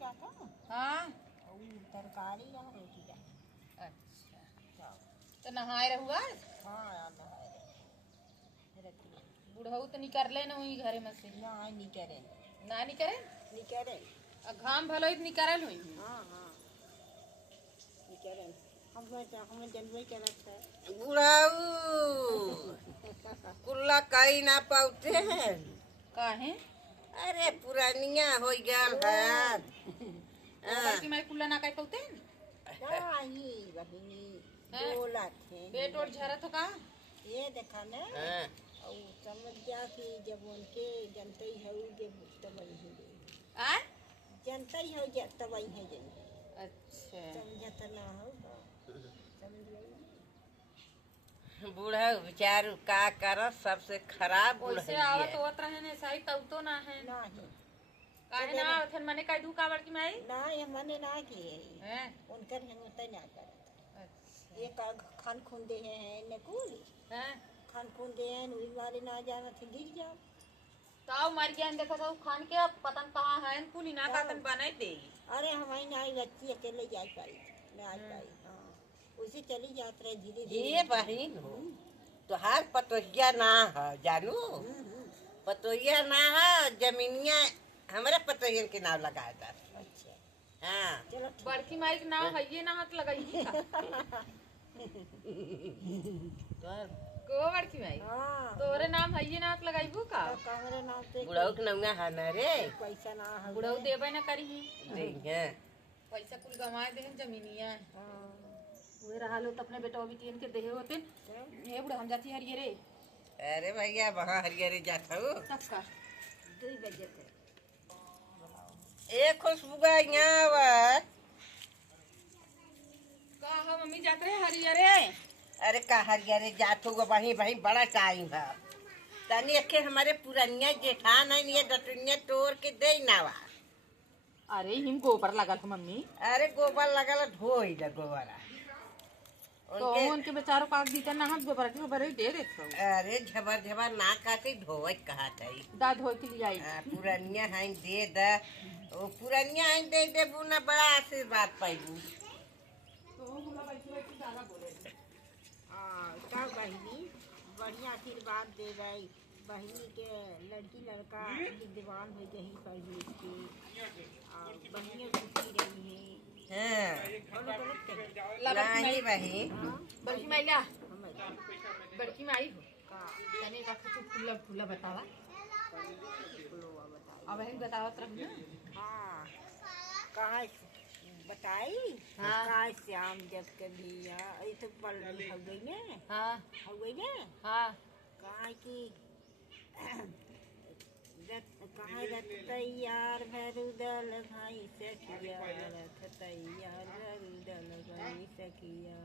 क्या का? हाँ तरकारी या रोटी का? अच्छा तो नहाए रहुआ? हाँ यार नहाए रखी बुढ़ऊ तो नहीं कर ले ना वही घरे में से ना नहीं करे ना नहीं करे नहीं करे घाम भलो नहीं करल हुई। हाँ हाँ नहीं करे हमें जनवरी करत है बुढ़ाऊ कुल्ला कहीं ना पाते हैं। काहे अरे पुरानिया हो गया है। बल्कि मैं कुल्ला ना कह पौते नहीं बहिनी हैं? बोला थे पेट और झरत हो का ये देखा ना हाँ। और समझ गया कि जब उनके जनता ही है जब तब ही है आ जनता ही हो जब तब ही है जन अच्छा समझत ना होगा समझ गई बूढ़ा बेचारू का कर सबसे खराब वैसे बुढ़ैया आवत होत रहे ने सही तब तो ना है नहीं काहे ना आवत है मने कह दू का बड़की माई नहीं हमने ना किए हैं उनकर हिम्मत ना कर अच्छा एक खान खून दे हैं न कुल हैं खान खून दे हैं वही वाले ना जाना थे गिर जाओ ताऊ मर गया देखो तो खान के अब पता न कहाँ है कुली ना का तन बनाई दे अरे हमारी नाई बच्ची अकेले जा पाई ना आ पाई हाँ उसे चली जात रहे धीरे ये धीरे बहन हो तोहार पतोहिया ना है जानू पतोहिया ना है जमीनिया हमारे पतोहियन के नाम लगाए था। अच्छा हाँ चलो ठीक बड़की माई के नाम है ये ना हाथ लगाई को बड़की माई हाँ तोरे नाम है ये ना हाथ लगाईबू का तो कमरे नाम पे बुढ़ऊ के नौना है ना रे पैसा ना है बुढ़ऊ देबे ना करी देंगे। पैसा कुल गंवाए दे जमीनिया हाँ वे रहा लो तो अपने बेटा बिटियन के देहे होते ये बुढ़ा हम जाती हरिये रे अरे भैया वहाँ हरियरे जाता हूँ तब का 2 बजे थे एक खुशबू का यहाँ का हो मम्मी जाते रहे हरिये रे अरे का हरियरे जात हो वहीं वहीं बड़ा टाइम है तनी अखे हमारे पुरानिया जेठान है ये दतुनिया तोड़ के दे नावा। अरे हिम गोबर लगल हो मम्मी अरे गोबर लगल धोई ल गोबरा तो उनके बेचारों का दीते ना हाथ गोबर के गोबर दे देते हो अरे झबर झबर ना काटे धोवे कहा चाहिए दा धोई के लिए आई पुरानिया है दे द ओ पुरानिया है दे बुना बड़ा आशीर्वाद पाइबू। का बहनी बढ़िया आशीर्वाद दे गई बहनी के लड़की लड़का विद्वान हो गई पढ़ लिख के और बहनियाँ सुखी रही है हाँ नहीं नहीं बही बड़की माई ला हमें बड़की माई हो का तने का कुछ खुला खुला बतावा लोग बताई अब हम बतावत रहू ना हाँ कहाँ बताई हाँ। कहाँ श्याम जब कभी ये तो पल हो गई ने हाँ हो गई ने हाँ कहाँ की कहाँ रथ तैयार भरुदल भाई सखिया रथ तैयार भरुदल भाई सखिया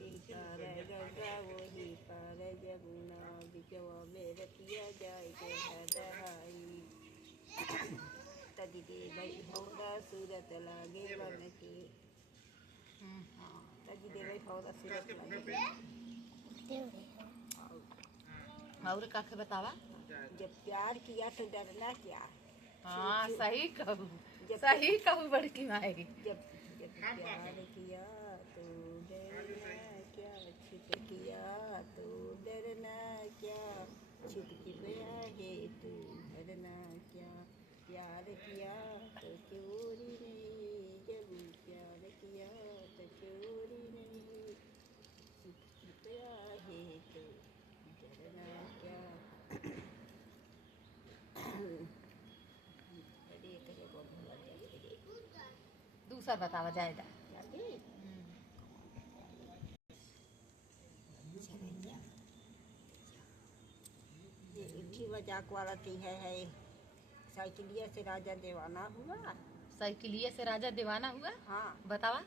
पार गंगा वही पार जमुना बिचवा में रतिया जाए के भदहाई तदी भाई होगा सूरत लागे बन के तदी भाई होगा सूरत लागे और काके बतावा जब प्यार किया तो डरना क्या हाँ सही कहू जब- सही कहू बड़की माई जब जब प्यार किया तो डरना क्या छिप किया तो डरना क्या छिप गया है तो डरना क्या प्यार किया तो चोरी नहीं जब प्यार किया तो चोरी नहीं छिप गया है तो डरना क्या अरे करे बहुत भला जाए दूसरा बतावा जाएगा ये इठी मजाक वाला थी है साइकिलिया से राजा देवाना हुआ साइकिलिए से राजा दीवाना हुआ हाँ बतावा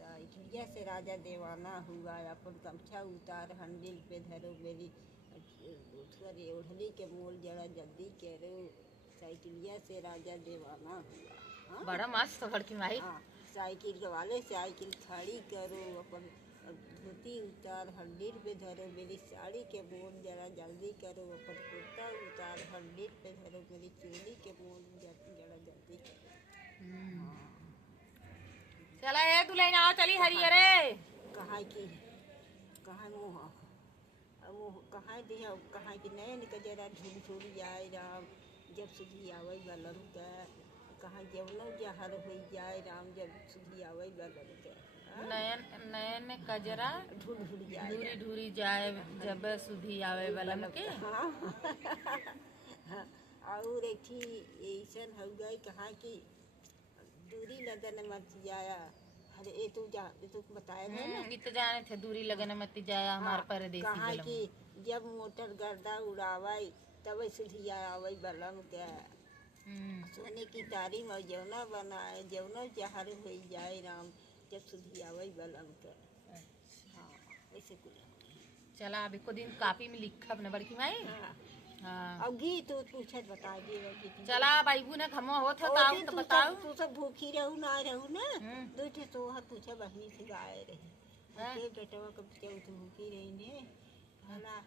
साइकिलिया से राजा देवाना हुआ अपन गमछा उतार हंडिल पे धरो मेरी थोड़ी ओढ़नी के मोल जरा जल्दी करो साइकिलिया से राजा देवाना हुआ हाँ? बड़ा मस्त बड़की माई हाँ साइकिल वाले साइकिल खड़ी करो अपन धोती उतार हंडिल पे धरो मेरी साड़ी के मोल जरा जल्दी करो अपन कुर्ता उतार हंडिल पे धरो मेरी चोली के मोल जरा जल्दी करो हाँ लेने आओ चली हरियरे। कहाँ की कहाँ मुँह मुँह कहाँ दिया कहाँ की नैन का जरा ढूंढ छूट जाए राम जब सुधी आवे वाला रुका कहाँ जवनो जहर हो जाए राम जब सुधी आवे वाला रुका नयन नयन कजरा ढूंढ ढूंढ जाए ढूरी ढूरी जाए जब सुधी आवे वाला के। हाँ और एक थी ऐसन हो गई कहाँ की दूरी लगन मत जाया। अरे ये तू बताया है ना इत जाने थे दूरी लगन मत जाया हमार परदेसी कहाँ बलम। की जब मोटर गर्दा उड़ावाई तब सुधिया आवे बलम के सोने की तारी में जौना बनाए जौनो जहर हो जाए राम जब सुधी आवे बलम के। हाँ ऐसे कुछ चला अभी को दिन कापी में लिखा अपने बड़की माई। हाँ अब गीत तो पूछत बता दिए चला बाईबू ने खमो होत बताओ तो बताओ। तू सब भूखी रहू ना रहू ना दो ठे सोहर पूछे बहनी से गाय रहे के बेटवा कब से तू भूखी रही ने है ना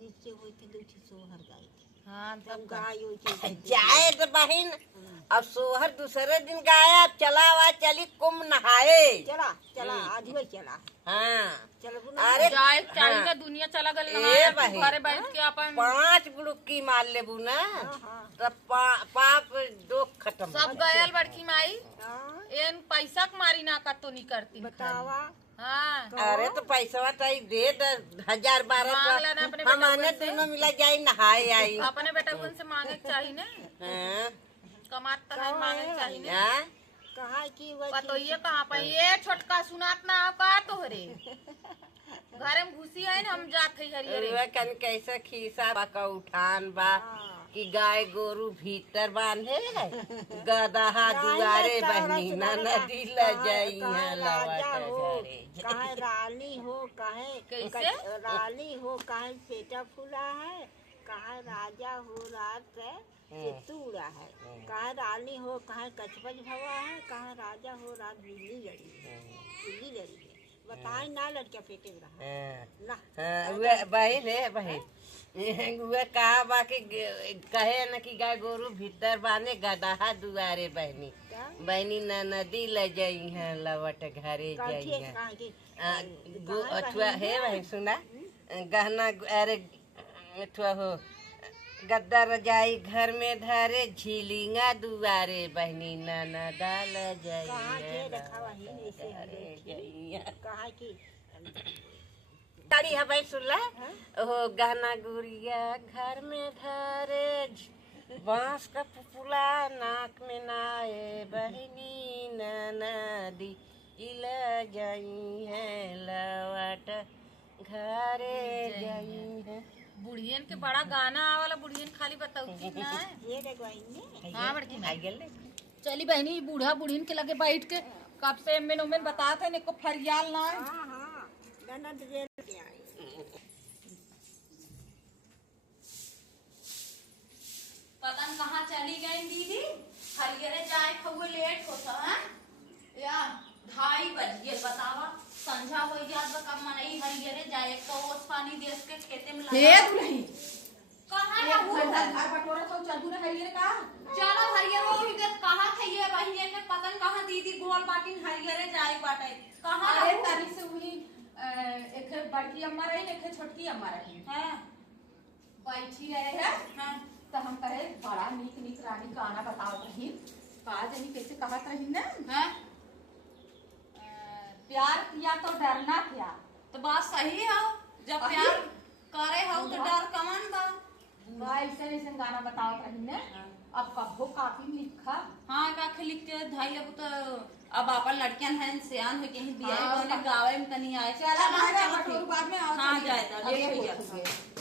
नीचे हुई थी दो ठे सोहर गाय हाँ तब गाय हुई जाए तो बहन अब सोहर दूसरे दिन गाया चला वा चली कुम नहाए। चला चला आज ही चला हाँ चल अरे जाए चाली का दुनिया चला गल ए बहन, घरे बैठ के अपन 5 बुड़की मार लेबू ना तब पाप दो खत्म। सब गयल बड़की माई एन पैसा के मारी ना का तो नहीं करती बतावा। हाँ अरे तो पैसा तो दे 1000 मांग लेना अपने 1200 हम आने दोनों मिला जाए नहाए आई। अपने बेटा कौन से मांगे के चाहिए ना हाँ कमात तो है मांगे के चाहिए ना। हाँ? कहाँ की वो तो ये कहाँ पे ये छोटका सुनात ना आओ का तो हरे घरे में घुसी है ना हम जात है हरियरे। रुआ कन कैसा खीसा बा का उठान बा कि गाय गोरू भीतर बांधे है गदहा दुआरे बहनी ना नदी ल जाई है लवाट घरे। कहाँ रानी हो कहे कैसे? रानी हो कहे पेटा फूला है कहाँ राजा हो रात तूड़ा है कहाँ रानी हो कहाँ कचपच भवा है कहाँ राजा हो रात बिल्ली लड़ी है बताए ना लड़का पेटे में रहा ना बहन है बहन वह कहा बा कि कहे न कि गाय गोरू भीतर बांधे गदहा दुआरे बहनी बहनी न नदी ल जाई है लवट घरे जाई है अथवा है बहन सुना गहना अरे अथवा हो गद्दा रजाई घर में धरे झीलिंगा दुआरे बहनी न डाल जाई कहाँ की तारी है भाई सुनला हो गहना गुड़िया घर में धरे बांस का पुपुला नाक में नाए बहनी नदी इल जाई है लवट घरे जाई है। बुढ़ियन के बड़ा गाना आवाला बुढ़ियन खाली बताऊती ना ये देखवाई हाँ बड़की माई गेल चली बहनी बूढ़ा बुढ़ियन के लगे बैठ के कब से मेन उमेन बताते हैं को फरियाल ना है। हाँ हाँ ननद जेल के आई पता न कहाँ चली गई दीदी हरियरे जाए खबुए लेट होता है या 2:30 बज गए बतावा संझा हो गया तो कब मनई हरियरे जाए तो ओस पानी देश के खेते में लगा नहीं कहाँ ना हुआ घर बटोरा तो चल दूर हरियर का चलो हरियर वो भी कहाँ थे ये बहिने के पतन कहाँ दीदी गोल बाटी हरियरे जाए बाटे कहाँ अरे तारीख से हुई एक बड़की अम्मा रही एक छोटकी अम्मा रही है बैठी रहे है हाँ तो हम कहे बड़ा नीक नीक रानी गाना बताओ रही का जानी कैसे कहत रही ना हैं प्यार किया तो डरना क्या तो बात सही है जब प्यार करे हो तो डर कमन बा ऐसे ऐसे गाना बताओ रही ना अब कहो काफी लिखा हाँ का लिख के धाई अब तो अब अपन लड़कियां हैं सियान हो के ही बियाह हाँ, बने गावे में तनी आए चला बाद में आओ हाँ जाए तो अभी लेट हो पूछ गया गए।